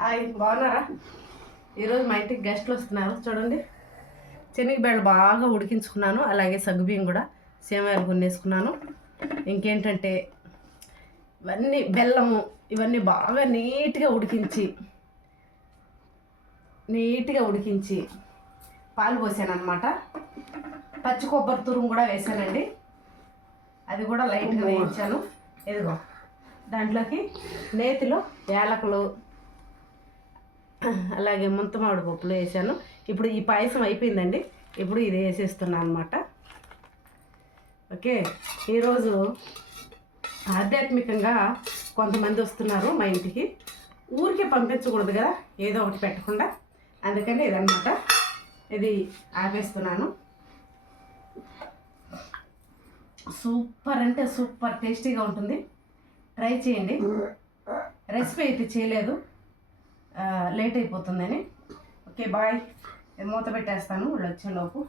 Hi బాగున్నారా? ఈరోజు మా ఇంటికి గెస్ట్లు వస్తున్నారు. చూడండి శనగబేళ్ళు బాగా ఉడికించుకున్నాను అలాగే సగ్గుబియ్యం కూడా సేమయాలు కొనేసుకున్నాను ఇంకేంటంటే ఇవన్నీ బెల్లము ఇవన్నీ బాగా నీట్గా ఉడికించి నీట్గా ఉడికించి పాలు పోసాను అనమాట పచ్చి కొబ్బరి తురుము కూడా వేసానండి. అది కూడా లైట్గా వేయించాను. ఇదిగో దాంట్లోకి నేతిలో యాలకులు అలాగే ముంతమామిడి పప్పులు వేసాను. ఇప్పుడు ఈ పాయసం అయిపోయిందండి. ఇప్పుడు ఇది వేసేస్తున్నాను అనమాట ఓకే ఈరోజు ఆధ్యాత్మికంగా కొంతమంది వస్తున్నారు మా ఇంటికి. ఊరికే పంపించకూడదు కదా ఏదో ఒకటి పెట్టకుండా. అందుకని ఇదన్నమాట. ఇది ఆపేస్తున్నాను. సూపర్ అంటే సూపర్ టేస్టీగా ఉంటుంది. ట్రై చేయండి. రెసిపీ అయితే చేయలేదు. లేట్ అయిపోతుందని. Okay bye. మూత పెట్టేస్తాను. వాళ్ళు వచ్చేలోపు